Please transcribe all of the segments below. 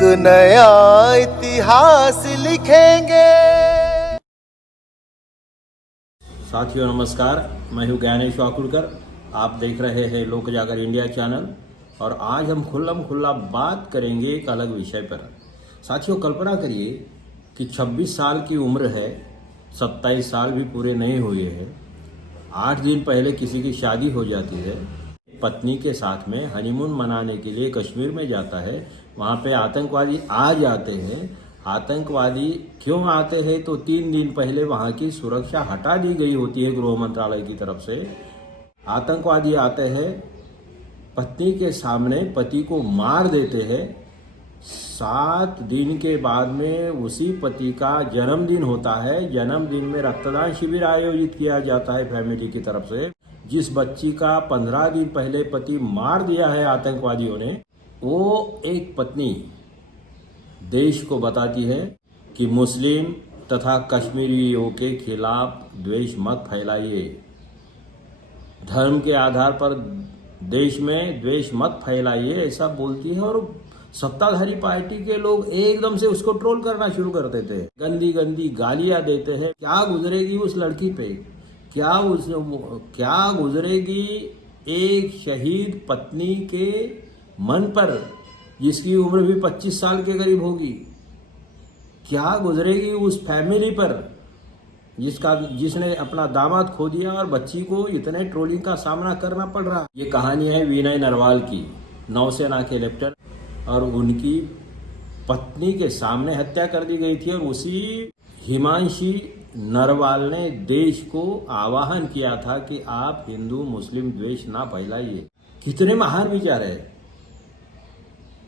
एक नया इतिहास लिखेंगे। साथियों नमस्कार, मैं हूं ज्ञानेश वाकुड़कर। आप देख रहे हैं लोक जागर इंडिया चैनल और आज हम खुल्ला बात करेंगे एक अलग विषय पर। साथियों कल्पना करिए कि 26 साल की उम्र है, 27 साल भी पूरे नहीं हुए हैं, 8 दिन पहले किसी की शादी हो जाती है, पत्नी के साथ में हनीमून मनाने के लिए कश्मीर में जाता है। वहाँ पे आतंकवादी आ जाते हैं। आतंकवादी क्यों आते हैं तो 3 दिन पहले वहाँ की सुरक्षा हटा दी गई होती है गृह मंत्रालय की तरफ से। आतंकवादी आते हैं, पत्नी के सामने पति को मार देते हैं। 7 दिन के बाद में उसी पति का जन्मदिन होता है। जन्मदिन में रक्तदान शिविर आयोजित किया जाता है फैमिली की तरफ से। जिस बच्ची का 15 दिन पहले पति मार दिया है आतंकवादियों ने, वो एक पत्नी देश को बताती है कि मुस्लिम तथा कश्मीरियों के खिलाफ द्वेष मत फैलाइए। धर्म के आधार पर देश में द्वेष मत फैलाइए, ऐसा बोलती है। और सत्ताधारी पार्टी के लोग एकदम से उसको ट्रोल करना शुरू कर देते हैं, गंदी गंदी गालियां देते हैं। क्या गुजरेगी उस लड़की पे, क्या गुजरेगी एक शहीद पत्नी के मन पर, जिसकी उम्र भी 25 साल के करीब होगी। क्या गुजरेगी उस फैमिली पर जिसने अपना दामाद खो दिया और बच्ची को इतने ट्रोलिंग का सामना करना पड़ रहा। ये कहानी है विनय नरवाल की, नौसेना के लेफ्टिनेंट, और उनकी पत्नी के सामने हत्या कर दी गई थी। और उसी हिमांशी नरवाल ने देश को आह्वान किया था कि आप हिंदू मुस्लिम द्वेष ना फैलाइए। कितने महान विचार है,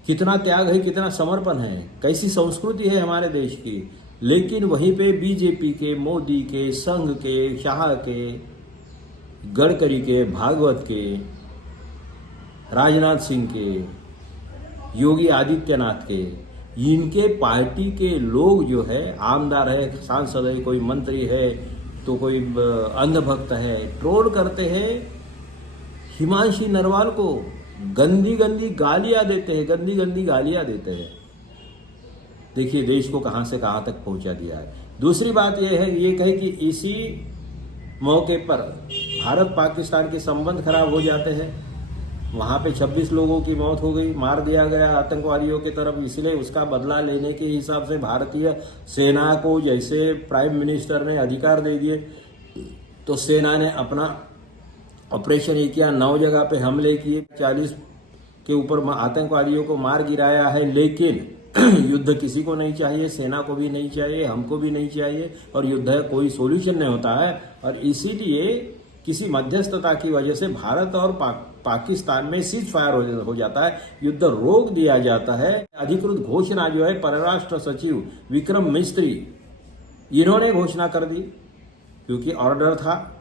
कितना त्याग है, कितना समर्पण है, कैसी संस्कृति है हमारे देश की। लेकिन वहीं पे बीजेपी के, मोदी के, संघ के, शाह के, गडकरी के, भागवत के, राजनाथ सिंह के, योगी आदित्यनाथ के, इनके पार्टी के लोग जो है, आमदार है, सांसद है, कोई मंत्री है तो कोई अंधभक्त है, ट्रोल करते हैं हिमांशी नरवाल को, गंदी गंदी गालियां देते हैं। देखिए देश को कहां से कहां तक पहुंचा दिया है। दूसरी बात यह है, ये कहे कि इसी मौके पर भारत पाकिस्तान के संबंध खराब हो जाते हैं। वहाँ पे 26 लोगों की मौत हो गई, मार दिया गया आतंकवादियों की तरफ। इसलिए उसका बदला लेने के हिसाब से भारतीय सेना को जैसे प्राइम मिनिस्टर ने अधिकार दे दिए, तो सेना ने अपना ऑपरेशन ये किया, 9 जगह पे हमले किए, 40 के ऊपर आतंकवादियों को मार गिराया है। लेकिन युद्ध किसी को नहीं चाहिए, सेना को भी नहीं चाहिए, हमको भी नहीं चाहिए, और युद्ध कोई सोल्यूशन नहीं होता है। और इसीलिए किसी मध्यस्थता की वजह से भारत और पाकिस्तान में सीज फायर हो जाता है, युद्ध रोक दिया जाता है। अधिकृत घोषणा जो है परराष्ट्र सचिव विक्रम मिस्त्री, इन्होंने घोषणा कर दी, क्योंकि ऑर्डर था,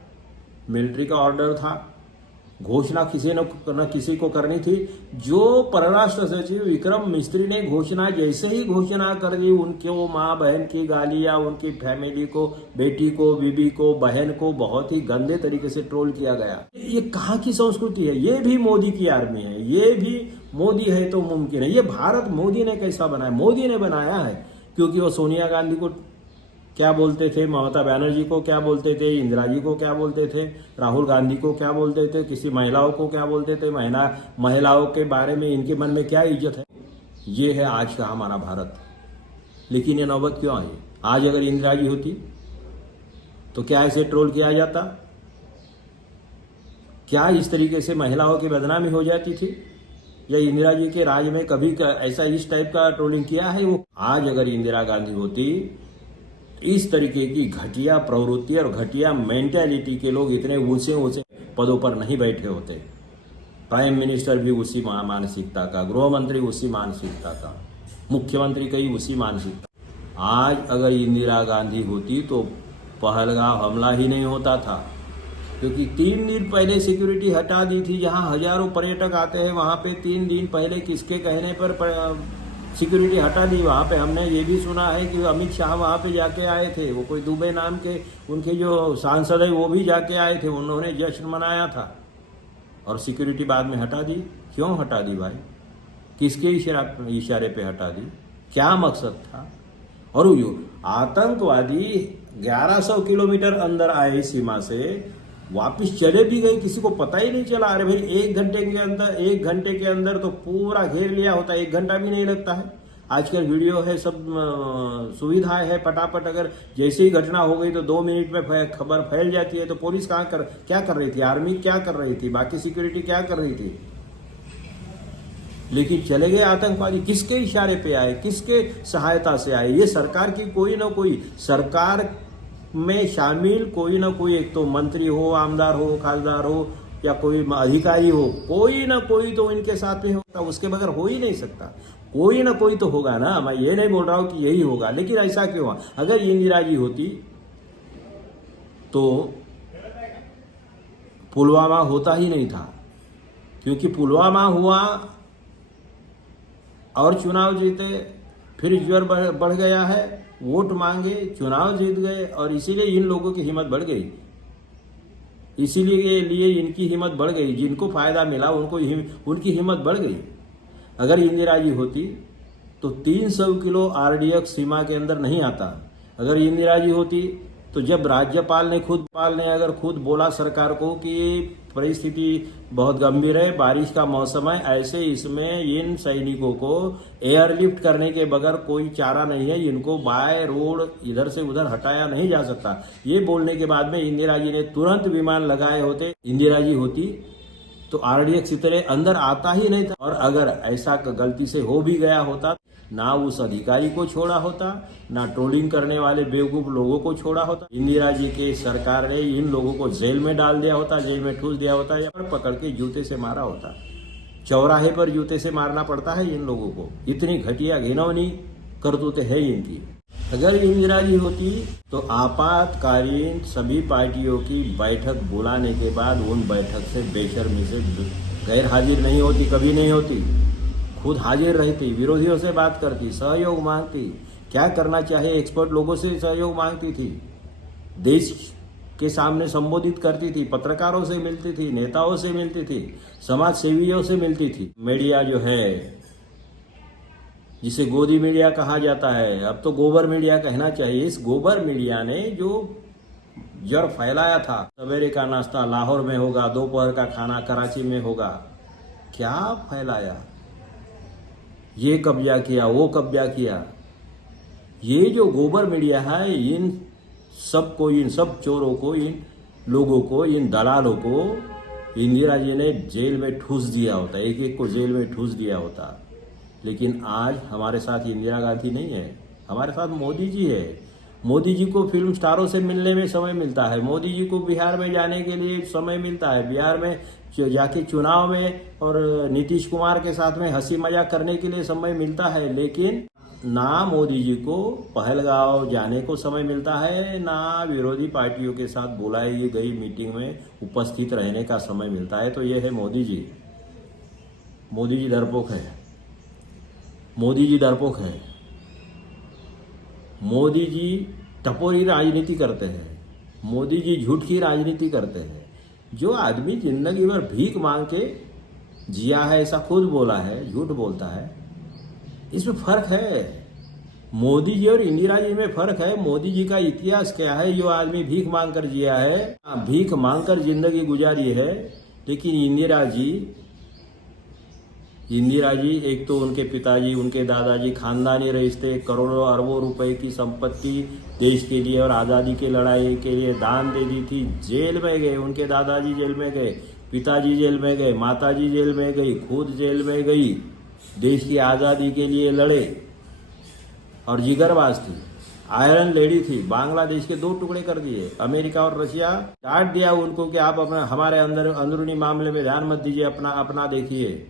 मिलिट्री का ऑर्डर था, घोषणा किसी को करनी थी। जो परराष्ट्र सचिव विक्रम मिस्त्री ने घोषणा, जैसे ही घोषणा कर दी, उनके माँ बहन की गालियां, उनकी फैमिली को, बेटी को, बीबी को, बहन को बहुत ही गंदे तरीके से ट्रोल किया गया। ये कहाँ की संस्कृति है? ये भी मोदी की आर्मी है, ये भी मोदी है तो मुमकिन है। ये भारत मोदी ने कैसा बनाया? मोदी ने बनाया है, क्योंकि वो सोनिया गांधी को क्या बोलते थे, ममता बनर्जी को क्या बोलते थे, इंदिरा जी को क्या बोलते थे, राहुल गांधी को क्या बोलते थे, किसी महिलाओं को क्या बोलते थे, महिलाओं के बारे में इनके मन में क्या इज्जत है। ये है आज का हमारा भारत। लेकिन ये नौबत क्यों आई? आज अगर इंदिरा जी होती तो क्या ऐसे ट्रोल किया जाता? क्या इस तरीके से महिलाओं की बदनामी हो जाती थी? या इंदिरा जी के राज में कभी ऐसा इस टाइप का ट्रोलिंग किया है? वो आज अगर इंदिरा गांधी होती, इस तरीके की घटिया प्रवृत्ति और घटिया मेंटालिटी के लोग इतने ऊंचे पदों पर नहीं बैठे होते। प्राइम मिनिस्टर भी उसी मानसिकता का, गृह मंत्री उसी मानसिकता का, मुख्यमंत्री कई उसी मानसिकता। आज अगर इंदिरा गांधी होती तो पहलगाम हमला ही नहीं होता था, क्योंकि 3 दिन पहले सिक्योरिटी हटा दी थी। जहां हजारों पर्यटक आते हैं, वहां पे 3 दिन पहले किसके कहने पर सिक्योरिटी हटा दी। वहाँ पे हमने ये भी सुना है कि अमित शाह वहाँ पे जाके आए थे, वो कोई दुबे नाम के उनके जो सांसद है वो भी जाके आए थे, उन्होंने जश्न मनाया था, और सिक्योरिटी बाद में हटा दी। क्यों हटा दी भाई? किसके इशारे पे हटा दी? क्या मकसद था? और यो आतंकवादी 1100 किलोमीटर अंदर आए सीमा से, वापिस चले भी गए, किसी को पता ही नहीं चला। अरे भाई 1 घंटे के अंदर तो पूरा घेर लिया होता, 1 घंटा भी नहीं लगता है। आजकल वीडियो है, सब सुविधाएं है, फटाफट अगर जैसे ही घटना हो गई तो 2 मिनट में खबर फैल जाती है। तो पुलिस क्या कर रही थी, आर्मी क्या कर रही थी, बाकी सिक्योरिटी क्या कर रही थी? लेकिन चले गए आतंकवादी। किसके इशारे पे आए, किसके सहायता से आए? ये सरकार की कोई ना कोई, सरकार में शामिल कोई ना कोई, एक तो मंत्री हो, आमदार हो, खासदार हो या कोई अधिकारी हो, कोई ना कोई तो इनके साथ में होता, उसके बगैर हो ही नहीं सकता। कोई ना कोई तो होगा ना, मैं ये नहीं बोल रहा हूं कि यही होगा, लेकिन ऐसा क्यों हुआ? अगर इंदिरा जी होती तो पुलवामा होता ही नहीं था, क्योंकि पुलवामा हुआ और चुनाव जीते, फिर ज्वर बढ़ गया है, वोट मांगे, चुनाव जीत गए, और इसीलिए इन लोगों की हिम्मत बढ़ गई। इसीलिए इनकी हिम्मत बढ़ गई, जिनको फायदा मिला उनकी हिम्मत बढ़ गई। अगर इंदिरा जी होती तो 300 किलो आरडीएक्स सीमा के अंदर नहीं आता। अगर इंदिरा जी होती तो जब राज्यपाल ने अगर खुद बोला सरकार को कि परिस्थिति बहुत गंभीर है, बारिश का मौसम है, ऐसे इसमें इन सैनिकों को एयरलिफ्ट करने के बगैर कोई चारा नहीं है, इनको बाय रोड इधर से उधर हटाया नहीं जा सकता, ये बोलने के बाद में इंदिरा जी ने तुरंत विमान लगाए होते। इंदिरा जी होती तो आरडीएक्स इतने अंदर आता ही नहीं था। और अगर ऐसा गलती से हो भी गया होता, ना उस अधिकारी को छोड़ा होता, ना ट्रोलिंग करने वाले बेवकूफ लोगों को छोड़ा होता। इंदिरा जी के सरकार ने इन लोगों को जेल में डाल दिया होता, जेल में ठूस दिया होता, या पकड़ के जूते से मारा होता। चौराहे पर जूते से मारना पड़ता है इन लोगों को, इतनी घटिया घिनौनी करतूतें है इनकी। अगर इंदिरा जी होती तो आपातकालीन सभी पार्टियों की बैठक बुलाने के बाद उन बैठक से बेशर्मी से गैर हाजिर नहीं होती, कभी नहीं होती, खुद हाजिर रहती, विरोधियों से बात करती, सहयोग मांगती, क्या करना चाहिए एक्सपर्ट लोगों से सहयोग मांगती थी, देश के सामने संबोधित करती थी, पत्रकारों से मिलती थी, नेताओं से मिलती थी, समाज सेवियों से मिलती थी। मीडिया जो है, जिसे गोदी मीडिया कहा जाता है, अब तो गोबर मीडिया कहना चाहिए, इस गोबर मीडिया ने जो जड़ फैलाया था, सवेरे का नाश्ता लाहौर में होगा, दोपहर का खाना कराची में होगा, क्या फैलाया, ये कब्जा किया, वो कब्जा किया। ये जो गोबर मीडिया है, इन सब चोरों को, इन लोगों को, इन दलालों को इंदिरा जी ने जेल में ठूस दिया होता, एक एक को जेल में ठूस दिया होता। लेकिन आज हमारे साथ इंदिरा गांधी नहीं है, हमारे साथ मोदी जी है। मोदी जी को फिल्म स्टारों से मिलने में समय मिलता है, मोदी जी को बिहार में जाने के लिए समय मिलता है, बिहार में जाके चुनाव में और नीतीश कुमार के साथ में हंसी मजाक करने के लिए समय मिलता है। लेकिन ना मोदी जी को पहलगांव जाने को समय मिलता है, ना विरोधी पार्टियों के साथ बुलाई गई मीटिंग में उपस्थित रहने का समय मिलता है। तो ये है मोदी जी। मोदी जी डरपोक है, मोदी जी डरपोक है, मोदी जी टपोरी राजनीति करते हैं, मोदी जी झूठ की राजनीति करते हैं। जो आदमी जिंदगी भर भीख मांग के जिया है, ऐसा खुद बोला है, झूठ बोलता है, इसमें फर्क है। मोदी जी और इंदिरा जी में फर्क है। मोदी जी का इतिहास क्या है, जो आदमी भीख मांग कर जिया है, भीख मांग कर जिंदगी गुजारी है। लेकिन इंदिरा जी एक तो उनके पिताजी, उनके दादाजी खानदानी रिश्ते, करोड़ों अरबों रुपए की संपत्ति देश के लिए और आज़ादी की लड़ाई के लिए दान दे दी थी। जेल में गए, उनके दादाजी जेल में गए, पिताजी जेल में गए, माताजी जेल में गई, खुद जेल में गई, देश की आज़ादी के लिए लड़े और जिगरबाज थी, आयरन लेडी थी। बांग्लादेश के 2 टुकड़े कर दिए, अमेरिका और रशिया डांट दिया उनको कि आप अपना हमारे अंदरूनी मामले में ध्यान मत दीजिए, अपना देखिए।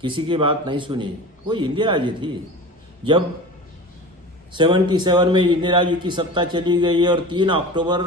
किसी की बात नहीं सुनी। वो इंदिरा जी थी। जब 77 में इंदिरा जी की सत्ता चली गई और 3 अक्टूबर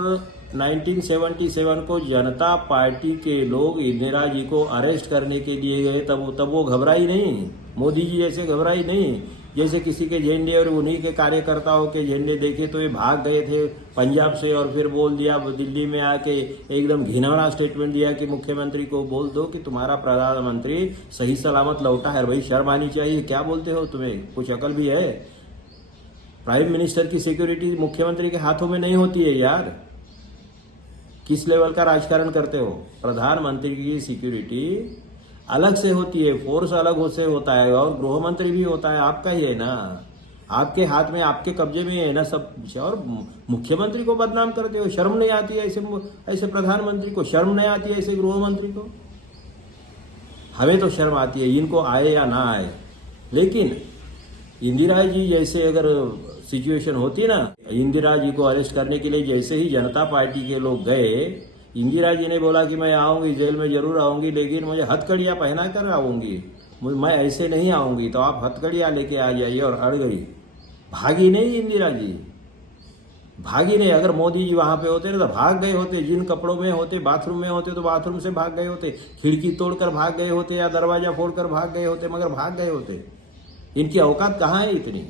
1977 को जनता पार्टी के लोग इंदिरा जी को अरेस्ट करने के लिए गए, तब वो घबराई नहीं, मोदी जी जैसे घबराई नहीं। जैसे किसी के झंडे और उन्हीं के कार्यकर्ताओं के झंडे देखे तो ये भाग गए थे पंजाब से, और फिर बोल दिया दिल्ली में आके एकदम घिनौना स्टेटमेंट दिया कि मुख्यमंत्री को बोल दो कि तुम्हारा प्रधानमंत्री सही सलामत लौटा है। भाई शर्म आनी चाहिए, क्या बोलते हो, तुम्हें कुछ अकल भी है? प्राइम मिनिस्टर की सिक्योरिटी मुख्यमंत्री के हाथों में नहीं होती है यार, किस लेवल का राजकारण करते हो? प्रधानमंत्री की सिक्योरिटी अलग से होती है, फोर्स अलग से होता है, और गृह मंत्री भी होता है, आपका ही है ना, आपके हाथ में, आपके कब्जे में है ना सब कुछ, और मुख्यमंत्री को बदनाम करते हो। शर्म नहीं आती है ऐसे प्रधानमंत्री को? शर्म नहीं आती है ऐसे गृह मंत्री को? हमें तो शर्म आती है, इनको आए या ना आए। लेकिन इंदिरा जी जैसे अगर सिचुएशन होती ना, इंदिरा जी को अरेस्ट करने के लिए जैसे ही जनता पार्टी के लोग गए, इंदिरा जी ने बोला कि मैं आऊंगी, जेल में जरूर आऊंगी, लेकिन मुझे हथकड़ियां पहना कर आऊंगी, मैं ऐसे नहीं आऊंगी, तो आप हथकड़ियां लेके आ जाइए। और अड़ गई, भागी नहीं इंदिरा जी, भागी नहीं। अगर मोदी जी वहां पे होते ना तो भाग गए होते, जिन कपड़ों में होते, बाथरूम में होते तो बाथरूम से भाग गए होते, खिड़की तोड़कर भाग गए होते, या दरवाजा फोड़कर भाग गए होते, मगर भाग गए होते। इनकी औकात कहाँ है इतनी?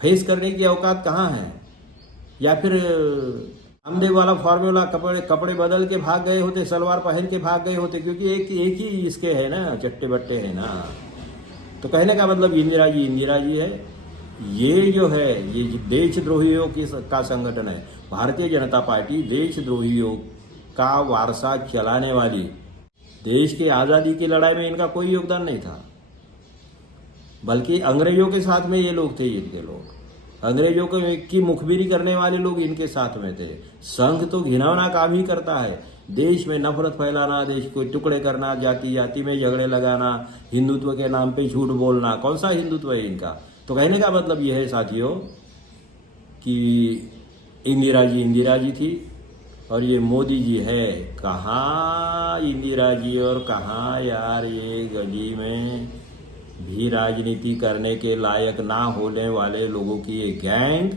फेस करने की औकात कहाँ है? या फिर रामदेव वाला फॉर्मूला, कपड़े बदल के भाग गए होते, सलवार पहन के भाग गए होते, क्योंकि एक ही इसके है ना, चट्टे बट्टे है ना। तो कहने का मतलब इंदिरा जी है। ये जो है ये देशद्रोहियों का संगठन है। भारतीय जनता पार्टी देशद्रोहियों का वारसा चलाने वाली, देश की आज़ादी की लड़ाई में इनका कोई योगदान नहीं था, बल्कि अंग्रेजों के साथ में ये लोग थे। इनके लोग अंग्रेजों की मुखबिरी करने वाले लोग इनके साथ में थे। संघ तो घिनौना काम ही करता है, देश में नफरत फैलाना, देश को टुकड़े करना, जाति में झगड़े लगाना, हिंदुत्व के नाम पे झूठ बोलना। कौन सा हिंदुत्व है इनका? तो कहने का मतलब यह है साथियों कि इंदिरा जी थी, और ये मोदी जी है। कहाँ इंदिरा जी और कहाँ यार ये गली में भी राजनीति करने के लायक ना होने वाले लोगों की ये गैंग।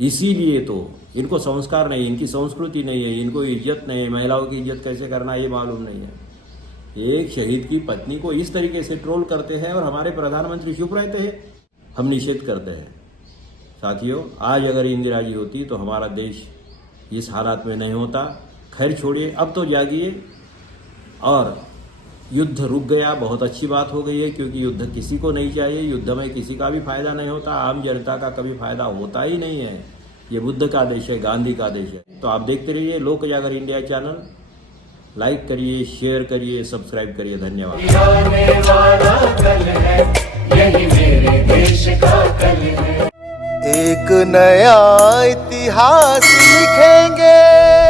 इसीलिए तो इनको संस्कार नहीं, इनकी संस्कृति नहीं है, इनको इज्जत नहीं है, महिलाओं की इज्जत कैसे करना ये मालूम नहीं है। एक शहीद की पत्नी को इस तरीके से ट्रोल करते हैं और हमारे प्रधानमंत्री चुप रहते हैं, हम निषेध करते हैं। साथियों, आज अगर इंदिरा जी होती तो हमारा देश इस हालात में नहीं होता। खैर छोड़िए, अब तो जागिए, और युद्ध रुक गया, बहुत अच्छी बात हो गई है, क्योंकि युद्ध किसी को नहीं चाहिए। युद्ध में किसी का भी फायदा नहीं होता, आम जनता का कभी फायदा होता ही नहीं है। ये बुद्ध का देश है, गांधी का देश है। तो आप देखते रहिए लोक जागर इंडिया चैनल, लाइक करिए, शेयर करिए, सब्सक्राइब करिए। धन्यवाद। यही मेरे देश का कल है। एक नया इतिहास लिखेंगे।